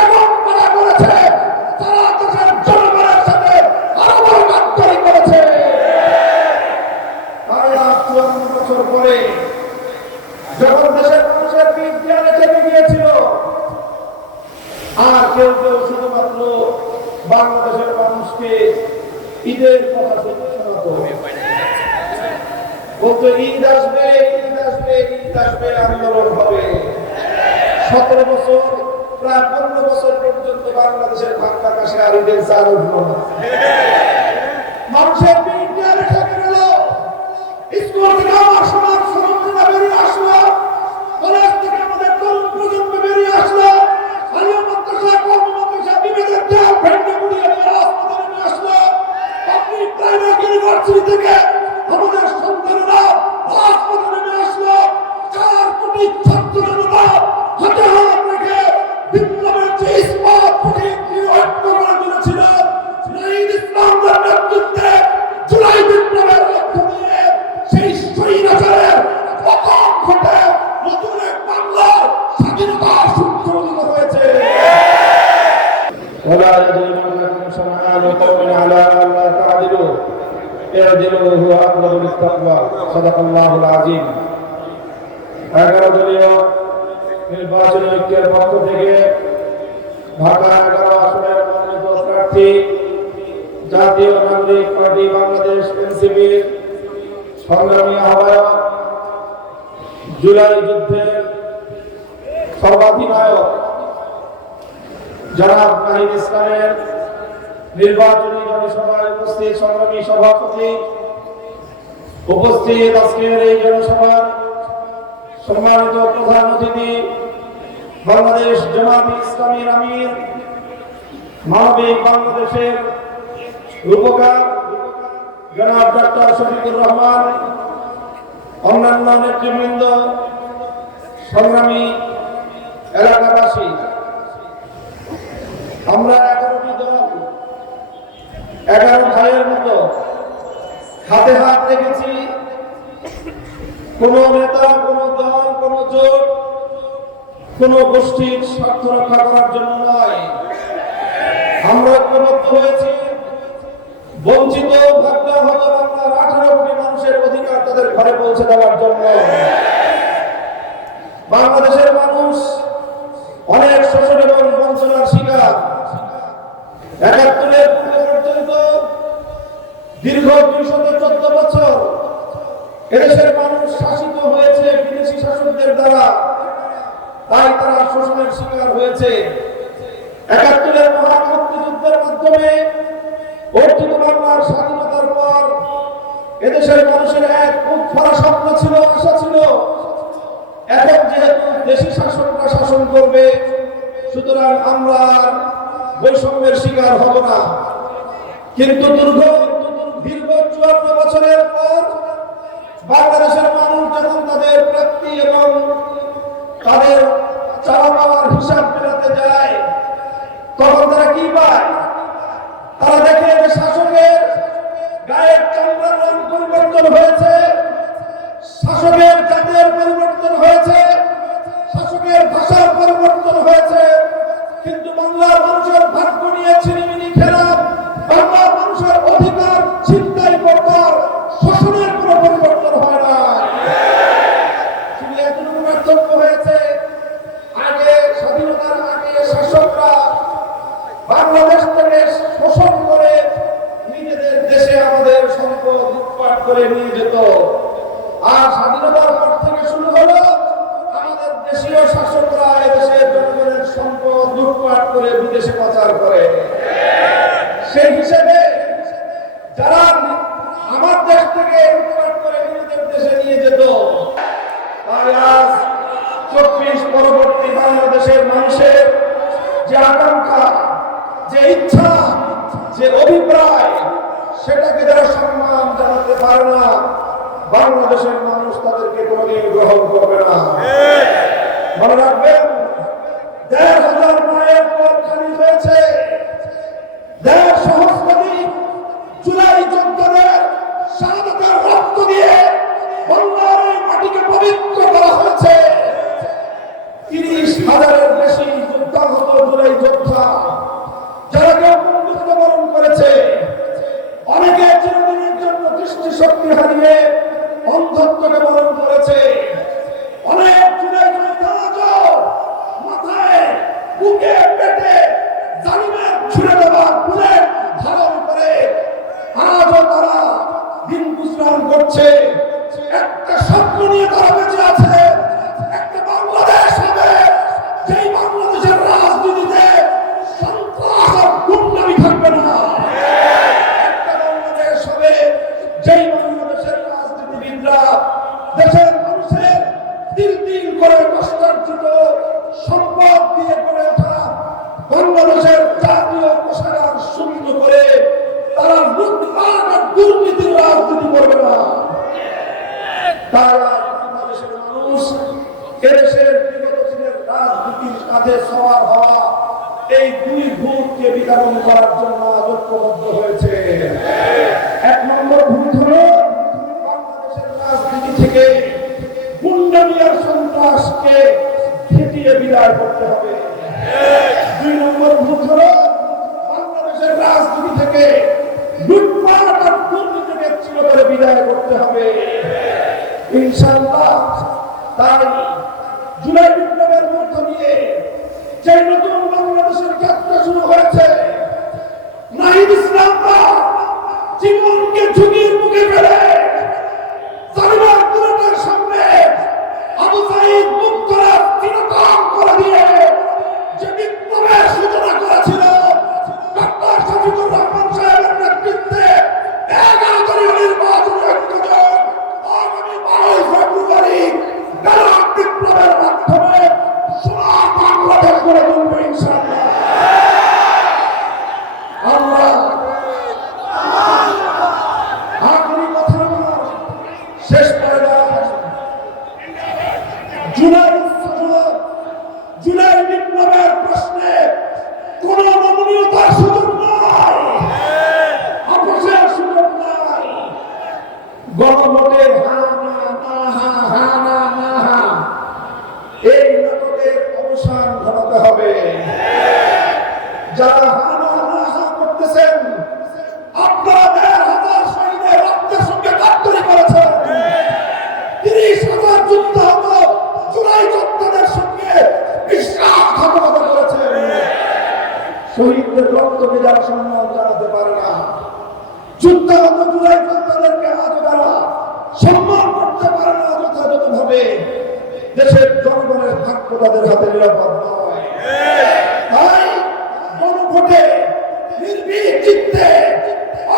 বেগম করা করেছে, তারা দেশের জনগণের সাথে আরো বড় গাদ্দারি করেছে। তাই আজ 54 বছর পরে যখন দেশের মানুষের পিঠ দেয়ালে চেপে গিয়েছিল, আর কেউ কেউ শুধুমাত্র বাংলাদেশের মানুষকে ঈদের কথা শোনাতো, বলতো ঈদ আসবে, ঈদ আসবে, ঈদ আসবে, আন্দোলন হবে। 17 বছর, প্রায় 15 বছর পর্যন্ত বাংলাদেশের ভাঙ্গা আকাশে আর ঈদের চাল উঠল না। মানুষের পিঠ দেয়ালে চেপে গেল। স্কুল থেকে আমার সমাজ সমাজরা বেরিয়ে আসলো, কলেজ থেকে আমাদের তরুণ প্রজন্ম বেরিয়ে আসলো, আলিয়া মাদ্রাসা, কওমি মাদ্রাসা, বিবেকের দেয়াল ভেঙে গুড়িয়ে নিয়ে রাজপথে নেমে আসলো। পাবলিক প্রাইভেট ইউনিভার্সিটি থেকে আমাদের সন্তানেরা রাজপথে নেমে আসলো। 4 কোটি ছাত্র জনতা হাতে হাত রেখে বিপ্লবের যে ইস্পাত প্রতিক্রিয়া ঐক্য করে তুলেছিল, শহীদ ইসলামদের নেতৃত্বে জুলাই বিপ্লবের মধ্য দিয়ে সেই স্বৈরাচারের পতন ঘটে নতুন এক বাংলার স্বাধীনতার সূর্য উদিত হয়েছে। ولا يجرمنكم شنآن قوم على ألا تعدلوا اعدلوا هو أقرب للتقوى صدق الله العظيم। 11 দলীয় নির্বাচনী ঐক্যের পক্ষ থেকে ঢাকা 11 আসনের মনোনীত প্রার্থী জাতীয় নাগরিক পার্টি বাংলাদেশ এনসিপির সংগ্রামী আহ্বায়ক, জুলাই যুদ্ধের সর্বাধিনায়ক জনাব নাহিদ ইসলামের নির্বাচনী জনসভায় উপস্থিত সংগ্রামী সভাপতি, উপস্থিত আজকের এই জনসভার সম্মানিত প্রধান অতিথি, বাংলাদেশ জামায়াতে ইসলামীর আমির, মানবিক বাংলাদেশের রূপকার জনাব ডক্টর শফিকুর রহমান, অন্যান্য নেতৃবৃন্দ, সংগ্রামী এলাকাবাসী, আমরা 11টি দল 11 ভাইয়ের মতো হাতে হাত রেখেছি। কোন নেতা, কোন দল, কোন জোট, কোন গোষ্ঠীর স্বার্থ রক্ষা করার জন্য নয়। আমরা ঐক্যবদ্ধ হয়েছি বঞ্চিত ভাগ্য হত বাংলার 18 কোটি মানুষের অধিকার তাদের ঘরে পৌঁছে দেওয়ার জন্য। বাংলাদেশের মানুষ অনেক শোষণ এবং বঞ্চনার শিকার। 71-এর পূর্ব পর্যন্ত দীর্ঘ 214 বছর এদেশের মানুষ শাসিত হয়েছে বিদেশি শাসকদের দ্বারা, তাই তারা শোষণের শিকার হয়েছে। 71-এর মহান মুক্তিযুদ্ধের মাধ্যমে অর্জিত বাংলার স্বাধীনতার পর এদেশের মানুষের এক খুব বড় স্বপ্ন ছিল, আশা ছিল, এখন যেহেতু দেশি শাসকরা শাসন করবে, সুতরাং আমরা বৈষম্যের শিকার হব না। কিন্তু দীর্ঘ 54 বছরের পর বাংলাদেশের মানুষ যখন তাদের প্রাপ্তি এবং তাদের চাওয়া পাওয়ার হিসাব মেলাতে যায়, তখন তারা কি পায়? তারা দেখে যে শাসকের গায়ের চামড়ার রং পরিবর্তন হয়েছে, শাসকের জাতের পরিবর্তন হয়েছে, শাসকের ভাষার পরিবর্তন হয়েছে, কিন্তু বাংলার মানুষের ভাগ্য নিয়ে ছিনিমিনি খেলা, বাংলার মানুষের অধিকার ছিনতাই করবার শাসনের কোনো পরিবর্তন হয় না। শুধু এতটুকু পার্থক্য হয়েছে, আগে স্বাধীনতার আগে শাসকরা বাংলাদেশ থেকে শোষণ করে নিজেদের দেশে আমাদের সম্পদ লুটপাট করে নিয়ে যেত, আর স্বাধীনতার পর থেকে শুরু হলো আমাদের দেশীয় শাসকরা এদেশের জনগণের সম্পদ লুটপাট করে বিদেশে পাচার করে। সেই হিসেবে যারা আমার দেশ থেকে লুটপাট করে নিজেদের দেশে নিয়ে যেত, তাই আজ 24 পরবর্তী বাংলাদেশের মানুষের যে আকাঙ্ক্ষা, যে ইচ্ছা, যে অভিপ্রায়, সেটাকে যারা সম্মান জানাতে পারে না, বাংলাদেশের মানুষ তাদেরকে কোনোদিন গ্রহণ করবে না। মনে রাখবেন, 1,500 মায়ের পথ খালি হয়েছে, 1.5 সহস্রাধিক জুলাই যোদ্ধাদের শাহাদাতের রক্ত দিয়ে বাংলার এই মাটিকে পবিত্র করা হয়েছে। 30,000-এর বেশি যোদ্ধা হত জুলাই যোদ্ধা ইউনূস এদেশের বিগত দিনের রাজনীতির কাজে সওয়ার হওয়া এই দুই ভূতকে বিতাড়ন করার জন্য ঐক্যবদ্ধ হয়েছে। এক নম্বর ভূত হলো বাংলাদেশের রাজনীতি থেকে গুন্ডামি আর সন্ত্রাসকে খেটিয়ে বিদায় করতে হবে। দুই নম্বর ভূত হলো বাংলাদেশের রাজনীতি থেকে লুটপাট আর দুর্নীতিকে চিরতরে বিদায় করতে হবে ইনশাআল্লাহ। তাই জুলাই বিপ্লবের মধ্য দিয়ে যে নতুন বাংলাদেশের যাত্রা শুরু হয়েছে, নাহিদ ইসলামরা জীবনকে ঝুঁকির মুখে ফেলে জালিমের কুরুটের সামনে আবু সাঈদ মুক্তরা চিরকাল করে দিয়ে যে বিপ্লবের সূচনা করেছিল ডক্টর শফিকুর রহমান সাহেবের নেতৃত্বে 11 দলীয় নির্বাচনী ঐক্যজোট আগামী 12 ফেব্রুয়ারি গণ বিপ্লবের মাধ্যমে সোনার বাংলাদেশ গড়ে তুলবে ইনশাআল্লাহ। আমরা আখেরি কথা শেষ পয়দা জুলাই বিপ্লবের প্রশ্নে কোন নমনীয়তার সুযোগ নাই, আপোষের সুযোগ নাই। গণভোটে হা না না হা হা না না হা এই নাটকের অবসান ঘটাতে হবে। যারা হা না না হা করতেছেন আপনারা ১,৫০০ শহীদের রক্তের সঙ্গে গাদ্দারি করেছেন। ৩০,০০০ যুদ্ধাহত জুলাই যোদ্ধাদের সঙ্গে বিশ্বাসঘাতকতা করেছেন। শহীদদের রক্তকে যারা সম্মান জানাতে পারে না, যুদ্ধাহত জুলাই যোদ্ধাদেরকে আজ যারা সম্মান করতে পারে না যথাযথভাবে, দেশের জনগণের ভাগ্য তাদের হাতে নিরাপদ নয়। তাই গণভোটে নির্ভীক চিত্তে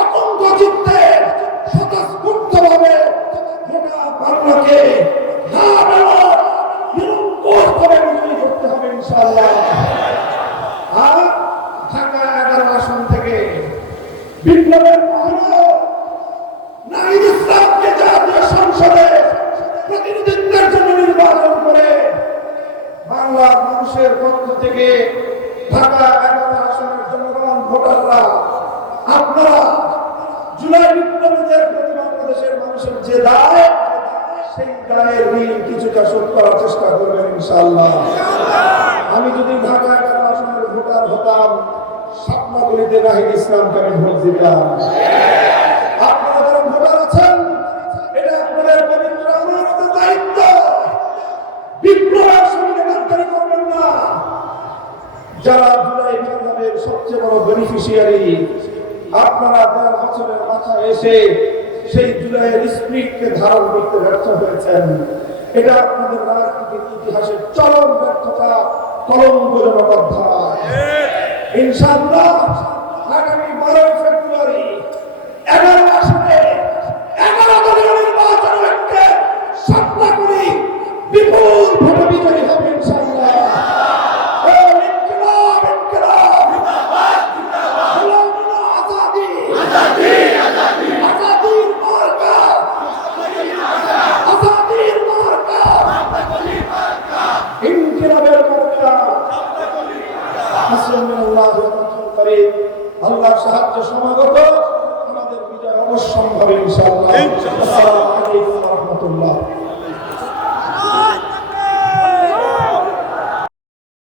অকুণ্ঠ চিত্তে স্বতঃস্ফূর্তভাবে গোটা বাংলাকে নিরঙ্কুশভাবে বিজয়ী করতে হবে ইনশাআল্লাহ। আর ঢাকা 11 আসন থেকে বিপ্লবের মহানায়ক নাহিদ ইসলামকে জাতীয় সংসদে প্রতিনিধিত্বের জন্য নির্বাচন করে বাংলার মানুষের পক্ষ থেকে ঢাকা 11 আসনের জনগণ ভোটাররা আপনারা জুলাই বিপ্লবীদের প্রতি বাংলাদেশের মানুষের যে দায়, সেই দায়ের ঋণ কিছুটা শোধ করার চেষ্টা করবেন ইনশাআল্লাহ। আমি যদি ঢাকা 11 আসনের ভোটার হতাম, স্বপ্নগুলিতে নাহিদ ইসলামকে আমি ভোট দিতাম। আপনারা যারা ভোটার আছেন, এটা আপনাদের পবিত্র আমানতের দায়িত্ব। বিপ্লবের সঙ্গে গাদ্দারি করবেন না। যারা জুলাই বিপ্লবের সবচেয়ে বড় বেনিফিশিয়ারি, আপনারা ১.৫ বছরের মাথায় এসে সেই জুলাইয়ের স্পিরিটকে ধারণ করতে ব্যর্থ হয়েছেন। এটা আপনাদের রাজনীতির ইতিহাসের চরম ব্যর্থতা, কলঙ্কজনক অধ্যায়। ইনশাআল্লাহ আগামী 12 ফেব্রুয়ারি 11 আসনে 11 দলীয় নির্বাচন ঐক্যে সাতটা করি বিপুল ভোটে বিজয়ী হবে ইনশাআল্লাহ। আল্লাহর সাহায্য সমাগত, আমাদের বিজয় অবশ্যম্ভাবী ইনশাআল্লাহ।